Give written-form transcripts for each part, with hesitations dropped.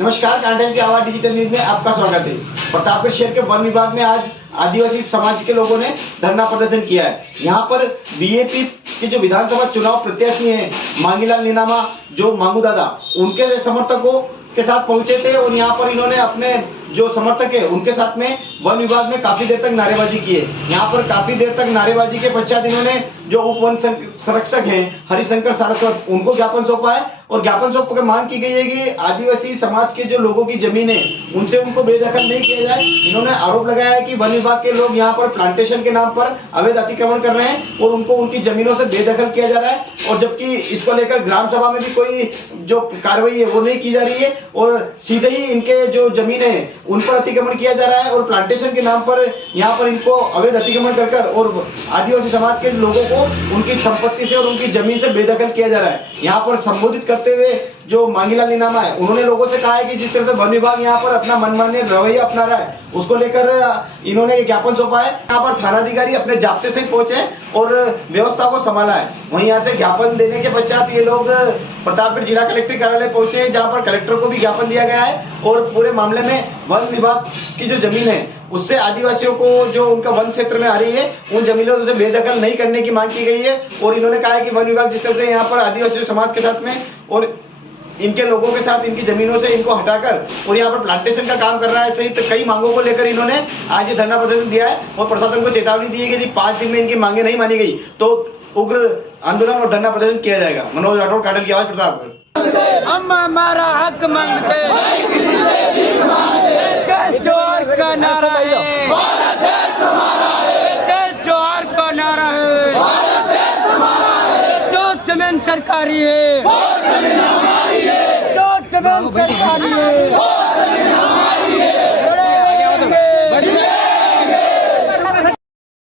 नमस्कार, कांटेल की आवाज डिजिटल न्यूज में आपका स्वागत है। प्रतापगढ़ शहर के वन विभाग में आज आदिवासी समाज के लोगों ने धरना प्रदर्शन किया है। यहाँ पर बीएपी के जो विधानसभा चुनाव प्रत्याशी हैं मांगीलाल नीनामा, जो मांगू दादा, उनके समर्थकों के साथ पहुंचे थे और यहाँ पर इन्होंने अपने जो समर्थक है उनके साथ में वन विभाग में काफी देर तक नारेबाजी की है। यहाँ पर काफी देर तक नारेबाजी के पश्चात इन्होंने जो उप वन संरक्षक हैं हरिशंकर सारस्वत, उनको ज्ञापन सौंपा है और ज्ञापन सौंप कर मांग की गई है कि आदिवासी समाज के जो लोगों की जमीन है उनसे उनको बेदखल नहीं किया जाए। इन्होंने आरोप लगाया है कि वन विभाग के लोग यहाँ पर प्लांटेशन के नाम पर अवैध अतिक्रमण कर रहे हैं और उनको उनकी जमीनों से बेदखल किया जा रहा है, और जबकि इसको लेकर ग्राम सभा में भी कोई जो कार्रवाई है वो नहीं की जा रही है और सीधे ही इनके जो जमीन है उन पर अतिक्रमण किया जा रहा है और प्लांटेशन के नाम पर यहाँ पर इनको अवैध अतिक्रमण कर और आदिवासी समाज के लोगों को उनकी संपत्ति से और उनकी जमीन से बेदखल किया जा रहा है। यहाँ पर संबोधित करते हुए जो मांगीलाल नीनामा है उन्होंने लोगों से कहा है कि जिस तरह से वन विभाग यहाँ पर अपना मनमान्य रवैया अपना रहा है उसको लेकर इन्होंने ज्ञापन सौंपा है। यहाँ पर थानाधिकारी अपने जाप्ते से पहुंचे और व्यवस्था को संभाला है। वहीं यहाँ से ज्ञापन देने के पश्चात ये लोग प्रतापगढ़ जिला कलेक्टर कार्यालय पहुंचे हैं, जहाँ पर कलेक्टर को भी ज्ञापन दिया गया है और पूरे मामले में वन विभाग की जो जमीन है उससे आदिवासियों को जो उनका वन क्षेत्र में आ रही है उन जमीनों से बेदखल नहीं करने की मांग की गई है। और इन्होंने कहा है कि वन विभाग जिस तरह से यहाँ पर आदिवासी समाज के साथ में और इनके लोगों के साथ इनकी जमीनों से इनको हटाकर और यहाँ पर प्लांटेशन का काम कर रहा है सहित कई मांगों को लेकर इन्होंने आज ये धरना प्रदर्शन दिया है और प्रशासन को चेतावनी दी है कि यदि 5 दिन में इनकी मांगे नहीं मानी गई तो उग्र आंदोलन और धरना प्रदर्शन किया जाएगा। मनोज राठौड़, कांटेल की आवाज, प्रतापगढ़। हम हमारा हक मांगते जोहार का नारा है, जोहार का नारा है, जो जमीन सरकारी है, जो जमीन सरकारी है,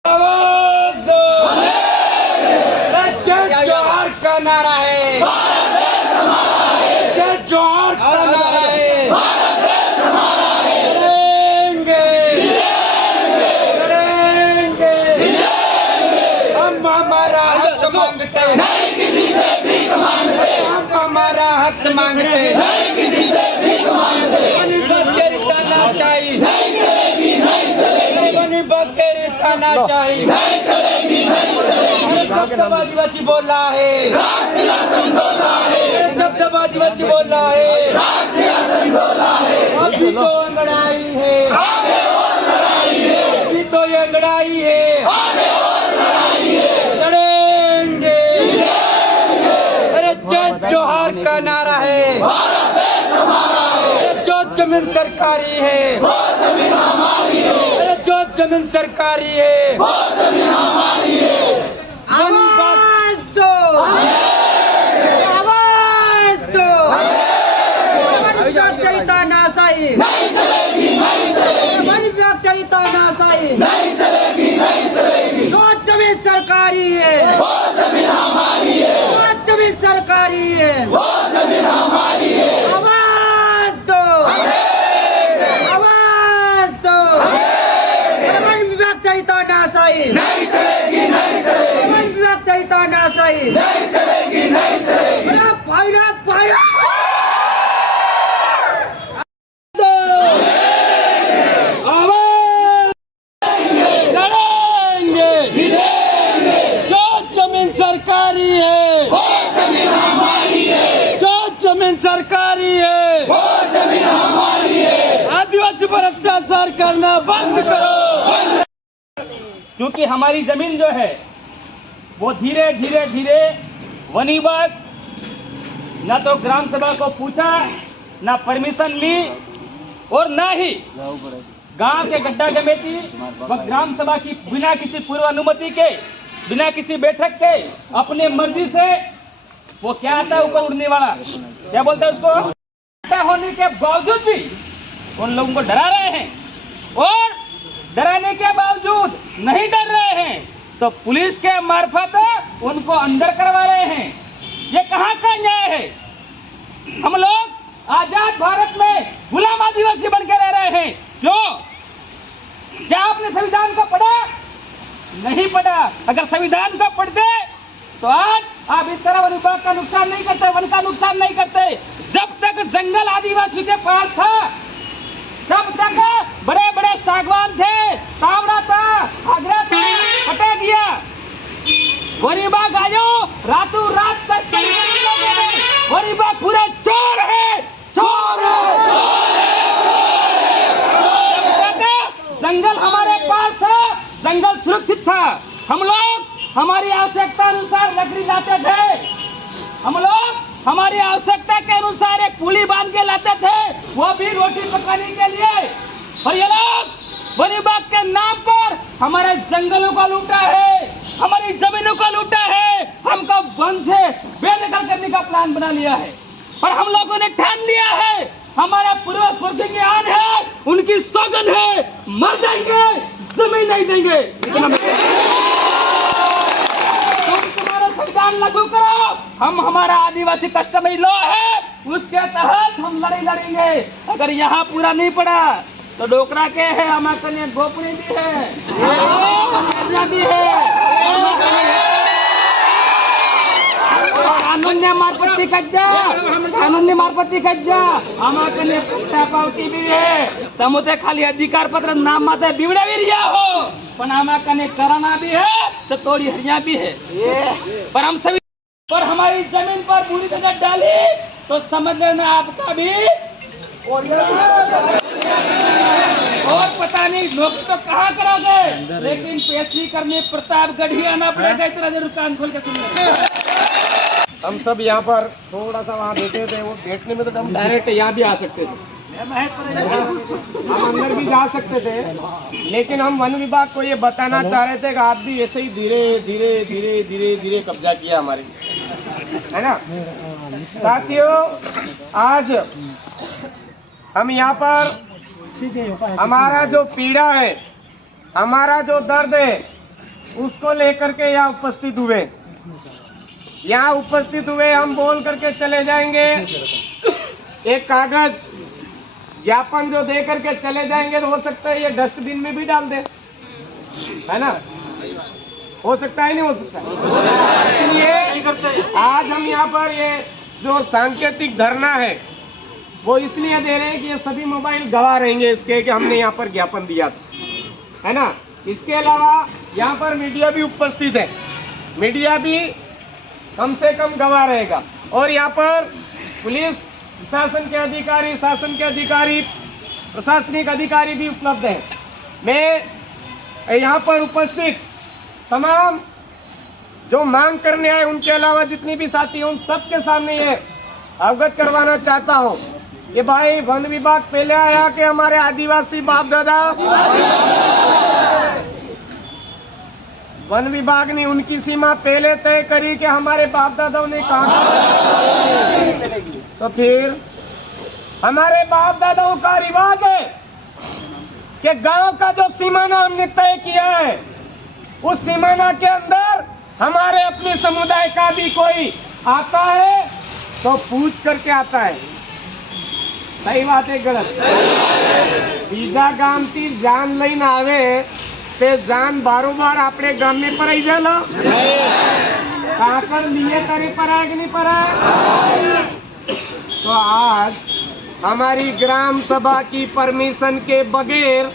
आवाज दो, जोहार का नारा है, जोहार का नारा है, करेंगे, हम हमारा हक मांगते, नहीं किसी से भीख मांगते, हम हमारा हक मांगते, नहीं किसी से भीख मांगते, बनी बकेरी ताना चाहिए, नहीं चलेगी, नहीं चलेगी, बनी बकेरी ताना चाहिए, नहीं चलेगी, नहीं चलेगी, जब आदिवासी बोल रहा है, जब आदिवासी बोल रहा है, अभी तो लड़ाई है, अभी तो ये लड़ाई है, लड़ेंगे, अरे जोहार का नारा है, जो जमीन सरकारी है, अरे जो जमीन सरकारी है, आवाज दो, आवाज दो, तानाशाही नहीं चलेगी, नहीं चलेगी, वन विभाग तानाशाही नहीं चलेगी, नहीं चलेगी, जो जमीन सरकारी है वो जमीन हमारी है, वो जमीन सरकारी है वो जमीन हमारी है, आवाज दो, आवाज दो, वन विभाग तानाशाही नहीं चलेगी, नहीं चलेगी, वन विभाग तानाशाही नहीं चलेगी, नहीं चलेगी, फायदा फायदा सरकारी है, वो जमीन हमारी है, जो जमीन सरकारी है, वो जमीन हमारी है, आदिवासी पर अत्याचार करना बंद करो, क्योंकि हमारी जमीन जो है वो धीरे धीरे धीरे वन विभाग न तो ग्राम सभा को पूछा, न परमिशन ली और न ही गांव के गड्ढा कमेटी व ग्राम सभा की बिना किसी पूर्व अनुमति के, बिना किसी बैठक के अपने मर्जी से वो क्या आता है ऊपर उड़ने वाला, क्या बोलते हैं उसको, होने के बावजूद भी उन लोगों को डरा रहे हैं और डराने के बावजूद नहीं डर रहे हैं तो पुलिस के मार्फत उनको अंदर करवा रहे हैं। ये कहाँ का न्याय है? हम लोग आजाद भारत में गुलाम आदिवासी बन के रह रहे हैं। क्यों? क्या आपने संविधान को पढ़ा? नहीं पढ़ा। अगर संविधान को पढ़ते तो आज आप इस तरह वन विभाग का नुकसान नहीं करते, वन का नुकसान नहीं करते। जब तक जंगल आदिवासी के पास था तब तक बड़े बड़े सागवान थे, तावड़ा था, आगरा था, हटा दिया। वन विभाग आयो रातों रात तस्करी करने लगे। वन विभाग पूरा चोर है, चोर है। जंगल हमारे पास था, जंगल सुरक्षित था। हम लोग हमारी आवश्यकता अनुसार लकड़ी लाते थे, हम लोग हमारी आवश्यकता के अनुसार एक पुली बांध के लाते थे, वो भी रोटी पकाने के लिए। और ये लोग वन विभाग के नाम पर हमारे जंगलों को लूटा है, हमारी जमीनों को लूटा है, हमको वन से बेदखल करने का प्लान बना लिया है। और हम लोगों ने ठान लिया है, हमारे पूर्वज की आन है, उनकी सौगंध है, मर जाएंगे, जमीन नहीं देंगे। तुम तुम्हारा संविधान लागू करो, हम हमारा आदिवासी कस्टमरी लॉ है, उसके तहत हम लड़ाई लड़ेंगे। अगर यहाँ पूरा नहीं पड़ा तो डोकरा के है, हमारे लिए गोपनी भी है, भी है। कानूनी मारपत्ती कज्जा, कानूनी मारपत्ती कज्जा हमारे लिए पावती भी है। तमुते खाली अधिकार पत्र नाम माते बिगड़े भी रिया हो, पर हमारे कराना भी है तो तोड़ी हरिया भी है। पर हम सभी पर हमारी जमीन पर बुरी तरह डाली तो समझ लेना आपका भी। और पता नहीं नौकरी तो कहाँ करोगे, लेकिन पेशी करने प्रतापगढ़ ही आना पड़ेगा। इतना जरूर कान खोल के सुन। हम सब यहाँ पर थोड़ा सा वहाँ बैठे थे, वो बैठने में तो हम डायरेक्ट यहाँ भी आ सकते थे, हम अंदर भी जा सकते थे, लेकिन हम वन विभाग को ये बताना चाह रहे थे कि आप भी ऐसे ही धीरे धीरे धीरे धीरे धीरे कब्जा किया हमारे, है ना साथियों। आज हम यहाँ पर हमारा जो पीड़ा है, हमारा जो दर्द है, उसको लेकर के यहाँ उपस्थित हुए। यहाँ उपस्थित हुए, हम बोल करके चले जाएंगे, एक कागज ज्ञापन जो दे करके चले जाएंगे, तो हो सकता है ये डस्टबिन में भी डाल दे, है ना, हो सकता है, नहीं हो सकता। इसलिए आज हम यहाँ पर ये जो सांकेतिक धरना है वो इसलिए दे रहे हैं कि ये सभी मोबाइल गवाह रहेंगे इसके कि हमने यहाँ पर ज्ञापन दिया था, है ना। इसके अलावा यहाँ पर मीडिया भी उपस्थित है, मीडिया भी कम से कम गवाह रहेगा। और यहाँ पर पुलिस शासन के अधिकारी, शासन के अधिकारी, प्रशासनिक अधिकारी भी उपलब्ध हैं। मैं यहाँ पर उपस्थित तमाम जो मांग करने आए, उनके अलावा जितनी भी साथी हैं, उन सबके सामने ये अवगत करवाना चाहता हूँ कि भाई वन विभाग पहले आया कि हमारे आदिवासी बाप दादा, वन विभाग ने उनकी सीमा पहले तय करी कि हमारे बाप दादाओं ने कहा, तो फिर हमारे बाप दादाओं का रिवाज है कि गांव का जो सीमाना हमने तय किया है, उस सीमाना के अंदर हमारे अपने समुदाय का भी कोई आता है तो पूछ करके आता है। सही बात है, गलत? बीजा गाम की जान लईन आवे ते जान बारोबार अपने गाम में पराई जाला, काकर लिए करे पराए कि नहीं पराए। तो आज हमारी ग्राम सभा की परमिशन के बगैर,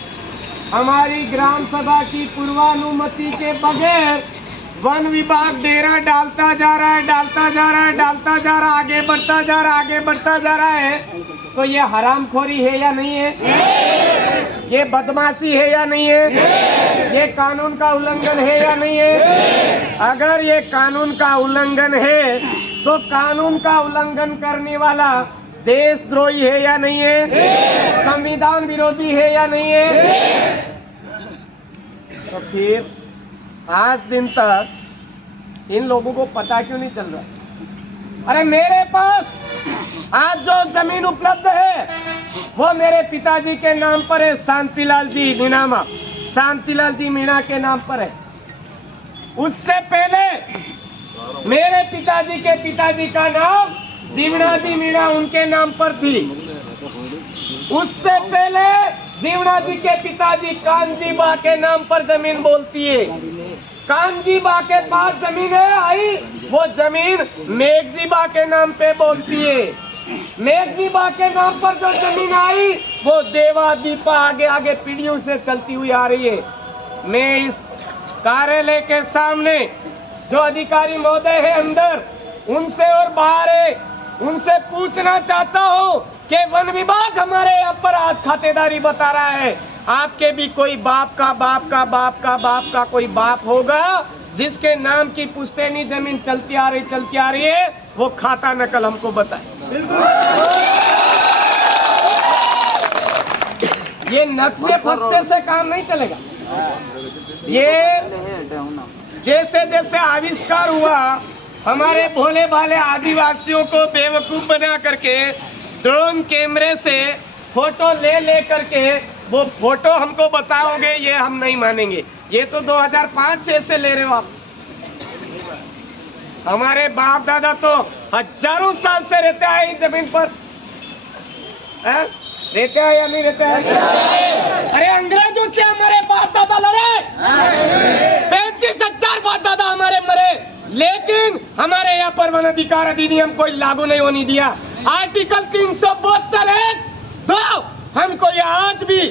हमारी ग्राम सभा की पूर्वानुमति के बगैर वन विभाग डेरा डालता जा रहा है, डालता जा रहा है, डालता जा रहा, आगे बढ़ता जा रहा, आगे बढ़ता जा रहा है। तो ये हरामखोरी है या नहीं है? ये बदमाशी है या नहीं है? ये कानून का उल्लंघन है या नहीं है? अगर ये कानून का उल्लंघन है तो कानून का उल्लंघन करने वाला देशद्रोही है या नहीं है? संविधान विरोधी है या नहीं है? तो फिर आज दिन तक इन लोगों को पता क्यों नहीं चल रहा? अरे मेरे पास आज जो जमीन उपलब्ध है वो मेरे पिताजी के नाम पर है, शांतिलाल जी मीणा, शांतिलाल जी मीणा के नाम पर है। उससे पहले मेरे पिताजी के पिताजी का नाम जीवना जी मीणा उनके नाम पर थी। उससे पहले जीवना जी के पिताजी कानजी बा के नाम पर जमीन बोलती है। कानजीबा के पास जमीन है आई, वो जमीन मेघजीबा के नाम पे बोलती है। मेघजीबा के नाम पर जो जमीन आई वो देवा दीपा आगे आगे पीढ़ियों से चलती हुई आ रही है। मैं इस कार्यालय के सामने जो अधिकारी महोदय है अंदर, उनसे और बाहर है, उनसे पूछना चाहता हूँ कि वन विभाग हमारे यहाँ पर आज खातेदारी बता रहा है। आपके भी कोई बाप का बाप का बाप का बाप का कोई बाप होगा जिसके नाम की पुश्तैनी जमीन चलती आ रही है, वो खाता नकल हमको बताए। ये नक्शे फक्से से काम नहीं चलेगा। ये जैसे जैसे आविष्कार हुआ, हमारे भोले भाले आदिवासियों को बेवकूफ बना करके ड्रोन कैमरे से फोटो ले करके वो फोटो हमको बताओगे, ये हम नहीं मानेंगे। ये तो 2005-6 से ले रहे हो आप। हमारे बाप दादा तो हजारों साल से रहते आए इस जमीन पर, रहते हैं या नहीं रहते हैं? अरे अंग्रेजों से हमारे बाप दादा लड़े, 35,000 बाप दादा हमारे मरे, लेकिन हमारे यहाँ पर वन अधिकार अधिनियम कोई लागू नहीं होने दिया। आर्टिकल 372 है तो हमको ये आज भी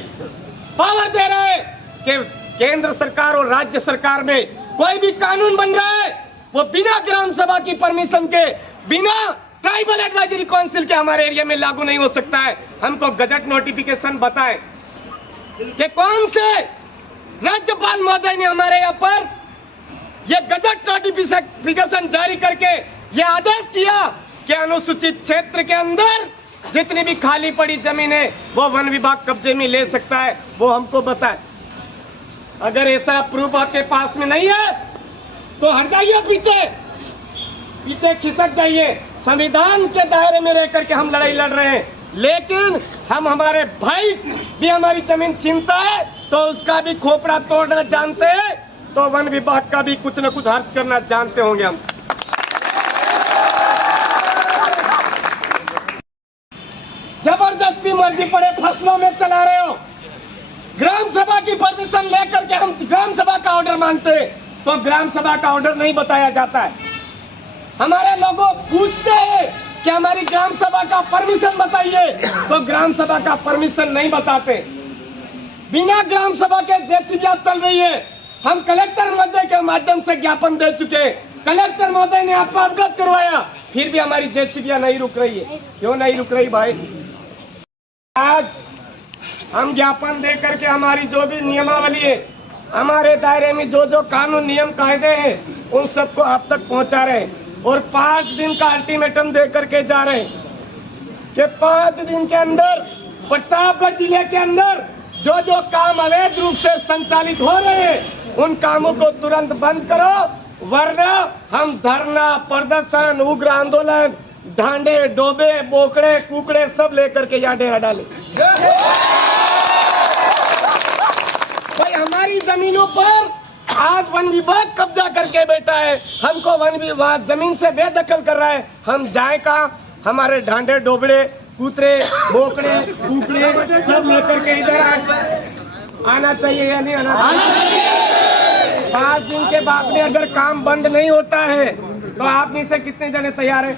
पावर दे रहा है कि केंद्र सरकार और राज्य सरकार में कोई भी कानून बन रहा है वो बिना ग्राम सभा की परमिशन के, बिना ट्राइबल एडवाइजरी काउंसिल के हमारे एरिया में लागू नहीं हो सकता है। हमको गजट नोटिफिकेशन बताए कि कौन से राज्यपाल महोदय ने हमारे यहाँ पर ये गजट नोटिफिकेशन जारी करके ये आदेश किया कि अनुसूचित क्षेत्र के अंदर जितनी भी खाली पड़ी जमीन है वो वन विभाग कब्जे में ले सकता है, वो हमको बताए। अगर ऐसा प्रूफ आपके पास में नहीं है तो हट जाइए, पीछे खिसक जाइए। संविधान के दायरे में रह करके हम लड़ाई लड़ रहे हैं, लेकिन हम हमारे भाई भी हमारी जमीन छीनता है तो उसका भी खोपड़ा तोड़ना जानते हैं, तो वन विभाग का भी कुछ न कुछ हर्ष करना जानते होंगे हम। जबरदस्ती मर्जी पड़े फसलों में चला रहे हो। ग्राम सभा की परमिशन लेकर के हम ग्राम सभा का ऑर्डर मांगते हैं तो ग्राम सभा का ऑर्डर नहीं बताया जाता है। हमारे लोगों पूछते हैं कि हमारी ग्राम सभा का परमिशन बताइए तो ग्राम सभा का परमिशन नहीं बताते। बिना ग्राम सभा के जेसीबी चल रही है। हम कलेक्टर महोदय के माध्यम से ज्ञापन दे चुके, कलेक्टर महोदय ने आपको अवगत करवाया, फिर भी हमारी जेसीबी नहीं रुक रही है। क्यों नहीं रुक रही भाई? आज हम ज्ञापन दे करके हमारी जो भी नियमावली है, हमारे दायरे में जो जो कानून नियम कायदे हैं, उन सबको आप तक पहुंचा रहे हैं और 5 दिन का अल्टीमेटम दे करके जा रहे हैं कि 5 दिन के अंदर प्रतापगढ़ जिले के अंदर जो जो काम अवैध रूप से संचालित हो रहे हैं उन कामों को तुरंत बंद करो, वरना हम धरना, प्रदर्शन, उग्र आंदोलन, ढांडे, डोबे, बोकड़े, कुकड़े सब लेकर के यहाँ डेरा डाले। भाई हमारी जमीनों पर आज वन विभाग कब्जा करके बैठा है, हमको वन विभाग जमीन से बेदखल कर रहा है। हम जाए कहाँ? हमारे ढांडे, डोबड़े, कुतरे, बोकड़े, कुकड़े सब लेकर के इधर आना चाहिए या नहीं आना चाहिए? 5 दिन के बाद में अगर काम बंद नहीं होता है तो आप में से कितने जने तैयार हैं?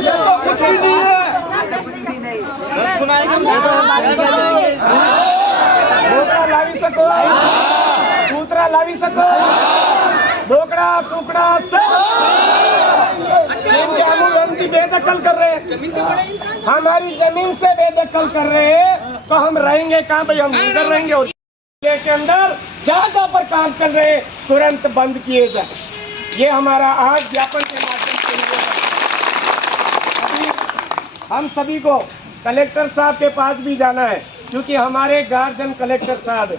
ये तो कुछ भी नहीं है। बोकड़ा लावी सको, कूतरा लावी सको, बोकड़ा कुकड़ा सब बेदखल कर रहे हैं, हमारी जमीन से बेदखल कर रहे हैं, तो हम रहेंगे कहाँ भाई? हम इधर रहेंगे। और के अंदर जहाँ पर काम चल रहे हैं तुरंत बंद किए जाए। ये हमारा आज ज्ञापन के माध्यम से हम सभी को कलेक्टर साहब के पास भी जाना है, क्योंकि हमारे गार्जियन कलेक्टर साहब है।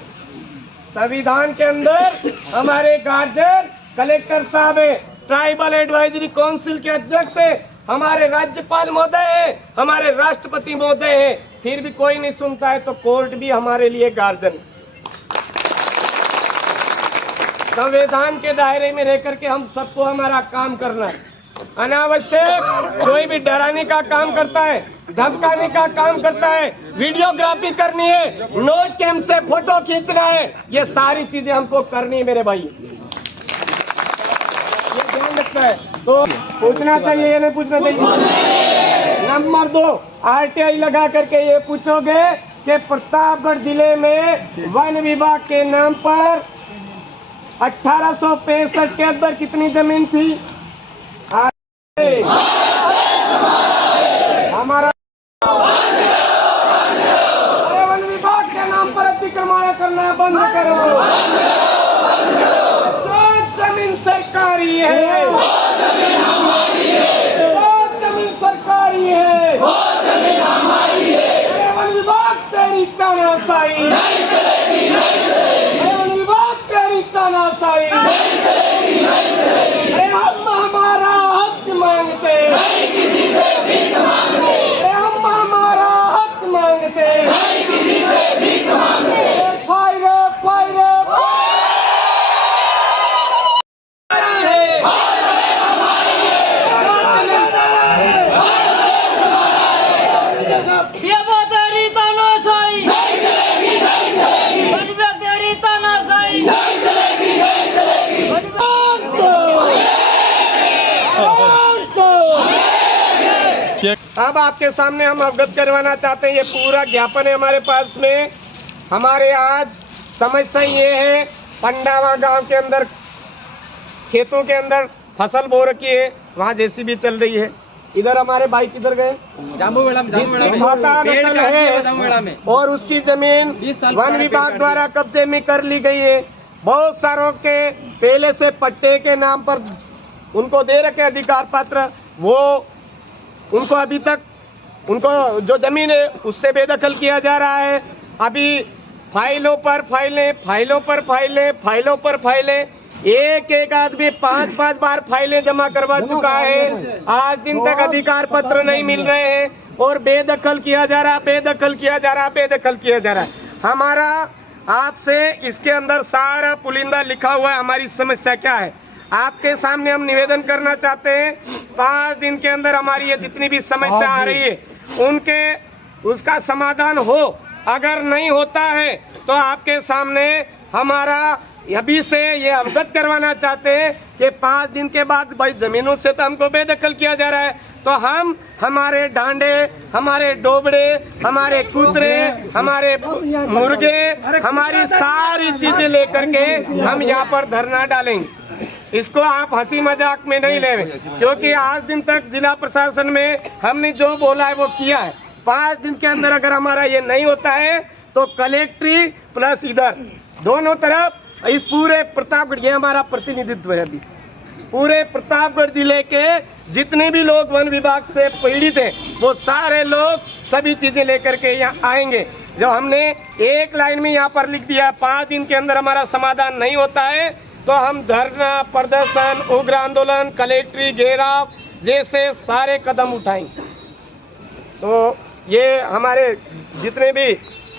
संविधान के अंदर हमारे गार्जियन कलेक्टर साहब है, ट्राइबल एडवाइजरी काउंसिल के अध्यक्ष है, हमारे राज्यपाल महोदय है, हमारे राष्ट्रपति महोदय है, फिर भी कोई नहीं सुनता है तो कोर्ट भी हमारे लिए गार्जियन। संविधान के दायरे में रह करके हम सबको हमारा काम करना है। अनावश्यक कोई भी डराने का काम करता है, धमकाने का काम करता है, वीडियोग्राफी करनी है, नोट कैम से फोटो खींचना है, ये सारी चीजें हमको करनी है मेरे भाई, ये ध्यान रखना है। तो पूछना चाहिए या नहीं पूछना चाहिए? नंबर 2, RTI लगा करके ये पूछोगे कि प्रतापगढ़ जिले में वन विभाग के नाम पर 1865 के अंदर कितनी जमीन थी? हमारा वन विभाग के नाम पर अतिक्रमण करना बंद करो। जो जमीन सरकारी है, वो जमीन हमारी है, वो जमीन सरकारी है, वो जमीन हमारी है। वन विभाग तेरी तानाशाही नहीं चलेगी, नहीं चलेगी। वन विभाग तेरी तानाशाही नहीं चलेगी, नहीं चलेगी। हम हमारा हक मांगते, नहीं किसी से भीख मांगते। हम हमारा हक मांगते, नहीं किसी से भीख मांगते। फायर फायर ये बात तेरी तानाशाही नहीं चलेगी, नहीं चलेगी। वन विभाग तेरी तानाशाही नहीं चलेगी, नहीं चलेगी। अब आपके सामने हम अवगत करवाना चाहते हैं, ये पूरा ज्ञापन है हमारे पास में। हमारे आज समस्या ये है, पंडावा गांव के अंदर खेतों के अंदर फसल बो रखी है, वहाँ JCB चल रही है। इधर हमारे भाई किधर गए? जिसकी खाता नकल है और उसकी जमीन वन विभाग द्वारा कब्जे में कर ली गई है। बहुत सारों के पहले से पट्टे के नाम पर उनको दे रखे अधिकार पत्र, वो उनको अभी तक उनको जो जमीन है उससे बेदखल किया जा रहा है। अभी फाइलों पर फाइलें, फाइलों पर फाइलें, फाइलों पर फाइलें, एक एक आदमी 5-5 बार फाइलें जमा करवा चुका है। आज दिन तक अधिकार पत्र नहीं मिल रहे हैं और बेदखल किया जा रहा, बेदखल किया जा रहा, बेदखल किया जा रहा है। हमारा आपसे इसके अंदर सारा पुलिंदा लिखा हुआ है, हमारी समस्या क्या है आपके सामने हम निवेदन करना चाहते हैं। 5 दिन के अंदर हमारी ये जितनी भी समस्या आ रही है उनके उसका समाधान हो। अगर नहीं होता है तो आपके सामने हमारा अभी से ये अवगत करवाना चाहते हैं कि 5 दिन के बाद भाई जमीनों से तो हमको बेदखल किया जा रहा है, तो हम हमारे डांडे, हमारे डोबड़े, हमारे कुतरे, हमारे मुर्गे, हमारी सारी चीजें लेकर के हम यहाँ पर धरना डालेंगे। इसको आप हंसी मजाक में नहीं ले, क्योंकि आज दिन तक जिला प्रशासन में हमने जो बोला है वो किया है। 5 दिन के अंदर अगर हमारा ये नहीं होता है तो कलेक्ट्री प्लस इधर दोनों तरफ इस पूरे प्रतापगढ़, ये हमारा प्रतिनिधित्व है अभी, पूरे प्रतापगढ़ जिले के जितने भी लोग वन विभाग से पीड़ित हैं वो सारे लोग सभी चीजें लेकर के यहाँ आएंगे। जो हमने एक लाइन में यहाँ पर लिख दिया, 5 दिन के अंदर हमारा समाधान नहीं होता है तो हम धरना, प्रदर्शन, उग्र आंदोलन, कलेक्ट्री घेराव जैसे सारे कदम उठाएंगे। तो ये हमारे जितने भी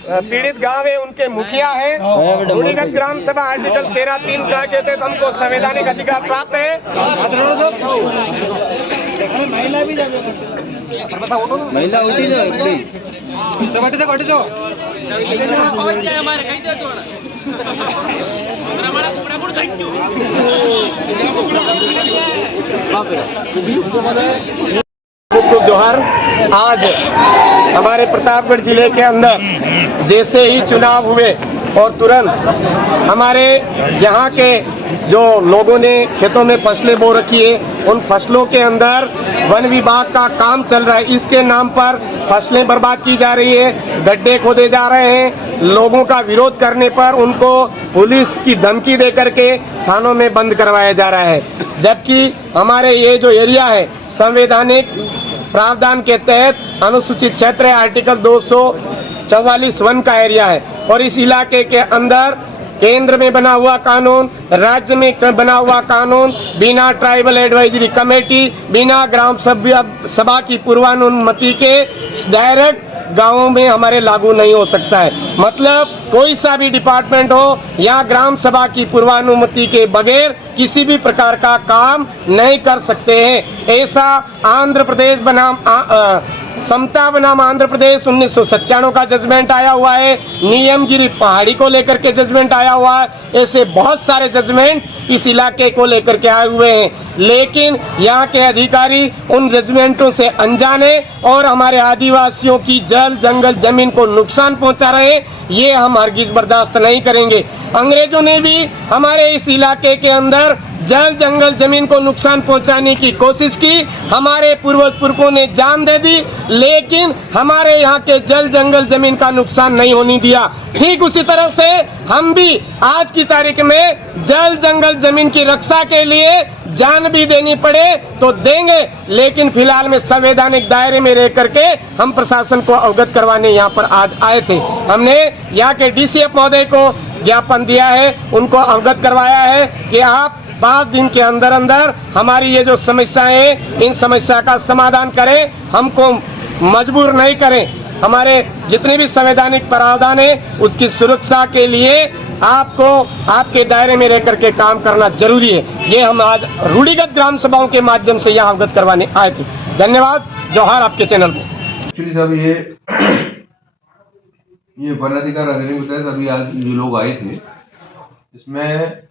पीड़ित गांव है उनके मुखिया है, रूढ़िगत ग्राम सभा आर्टिकल 13(3) के तहत हमको संवैधानिक अधिकार प्राप्त है। महिला होती जो खूब जोहर। आज हमारे प्रतापगढ़ जिले के अंदर जैसे ही चुनाव हुए और तुरंत हमारे यहाँ के जो लोगों ने खेतों में फसलें बो रखी है उन फसलों के अंदर वन विभाग का काम चल रहा है, इसके नाम पर फसलें बर्बाद की जा रही है, गड्ढे खोदे जा रहे हैं। लोगों का विरोध करने पर उनको पुलिस की धमकी दे करके थानों में बंद करवाया जा रहा है, जबकि हमारे ये जो एरिया है संवैधानिक प्रावधान के तहत अनुसूचित क्षेत्र है, आर्टिकल 244(1) का एरिया है और इस इलाके के अंदर केंद्र में बना हुआ कानून, राज्य में बना हुआ कानून, बिना ट्राइबल एडवाइजरी कमेटी, बिना ग्राम सभा की पूर्वानुमति के डायरेक्ट गांवों में हमारे लागू नहीं हो सकता है। मतलब कोई सा भी डिपार्टमेंट हो, यहाँ ग्राम सभा की पूर्वानुमति के बगैर किसी भी प्रकार का काम नहीं कर सकते हैं। ऐसा आंध्र प्रदेश बनाम समता बनाम आंध्र प्रदेश 1997 का जजमेंट आया हुआ है, नियमगिरी पहाड़ी को लेकर के जजमेंट आया हुआ है। ऐसे बहुत सारे जजमेंट इस इलाके को लेकर के आए हुए हैं, लेकिन यहाँ के अधिकारी उन जजमेंटों से अनजान है और हमारे आदिवासियों की जल जंगल जमीन को नुकसान पहुंचा रहे हैं। ये हम हरगिज बर्दाश्त नहीं करेंगे। अंग्रेजों ने भी हमारे इस इलाके के अंदर जल जंगल जमीन को नुकसान पहुंचाने की कोशिश की, हमारे पूर्वज पुरखों ने जान दे दी, लेकिन हमारे यहाँ के जल जंगल जमीन का नुकसान नहीं होने दिया। ठीक उसी तरह से हम भी आज की तारीख में जल जंगल जमीन की रक्षा के लिए जान भी देनी पड़े तो देंगे, लेकिन फिलहाल में संवैधानिक दायरे में रह करके हम प्रशासन को अवगत करवाने यहाँ पर आज आए थे। हमने यहाँ के डीसीएफ महोदय को ज्ञापन दिया है, उनको अवगत करवाया है कि आप 5 दिन के अंदर अंदर हमारी ये जो समस्याएं हैं, इन समस्या का समाधान करें, हमको मजबूर नहीं करें। हमारे जितने भी संवैधानिक प्रावधान है उसकी सुरक्षा के लिए आपको आपके दायरे में रह करके काम करना जरूरी है। ये हम आज रूढ़िगत ग्राम सभाओं के माध्यम से यहाँ अवगत करवाने आए थे। धन्यवाद। जोहार आपके चैनल को। एक्चुअली साहब ये वन अधिकार अधिनियम के तहत अभी आज ये लोग आए थे, इसमें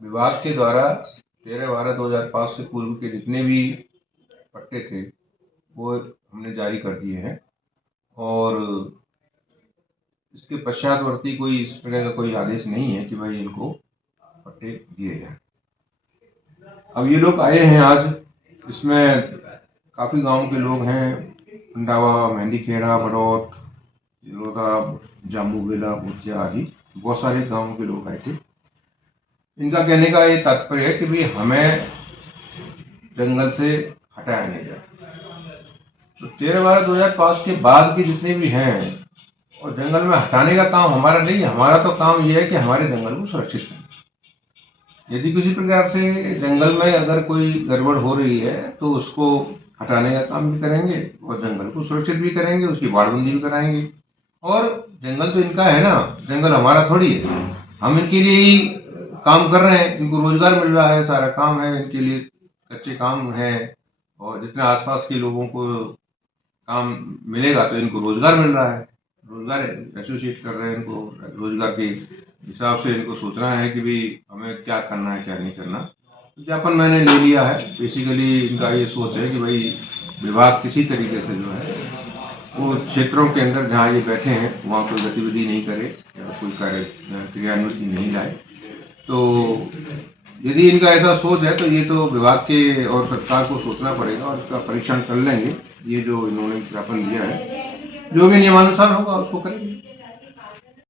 विभाग के द्वारा 13/12/2005 से पूर्व के जितने भी पट्टे थे वो हमने जारी कर दिए हैं और इसके पश्चातवर्ती कोई इस प्रकार का कोई आदेश नहीं है कि भाई इनको पट्टे दिए जाए। अब ये लोग आए हैं आज, इसमें काफ़ी गांव के लोग हैं, अंडावा, मेहंदी खेड़ा, बड़ौत, जिलोदा, जाम्बू बेला, भुजिया आदि बहुत सारे गांवों के लोग आए थे। इनका कहने का ये तात्पर्य है कि भाई हमें जंगल से हटाया नहीं जाए। तो 13/12/2005 के बाद के जितने भी हैं और जंगल में हटाने का काम हमारा नहीं है। हमारा तो काम ये है कि हमारे जंगल को सुरक्षित करें। यदि किसी प्रकार से जंगल में अगर कोई गड़बड़ हो रही है तो उसको हटाने का काम भी करेंगे और जंगल को सुरक्षित भी करेंगे, उसकी बाड़बंदी भी कराएंगे। और जंगल तो इनका है ना, जंगल हमारा थोड़ी है। हम इनके लिए ही काम कर रहे हैं, इनको रोजगार मिल रहा है, सारा काम है इनके लिए, कच्चे काम है और जितने आसपास के लोगों को काम मिलेगा तो इनको रोजगार मिल रहा है। रोजगार एसोसिएट कर रहे हैं, इनको रोजगार के हिसाब से इनको सोचना है कि भाई हमें क्या करना है क्या नहीं करना। ज्ञापन मैंने ले लिया है। बेसिकली इनका ये सोच है कि भाई विभाग किसी तरीके से जो है वो क्षेत्रों के अंदर जहाँ ये बैठे हैं वहाँ कोई गतिविधि नहीं करे या कोई कार्य क्रियान्वित नहीं लाए। तो यदि इनका ऐसा सोच है तो ये तो विभाग के और सरकार को सोचना पड़ेगा और इसका परीक्षण कर लेंगे। ये जो इन्होंने ज्ञापन दिया है, जो भी नियमानुसार होगा उसको करेंगे।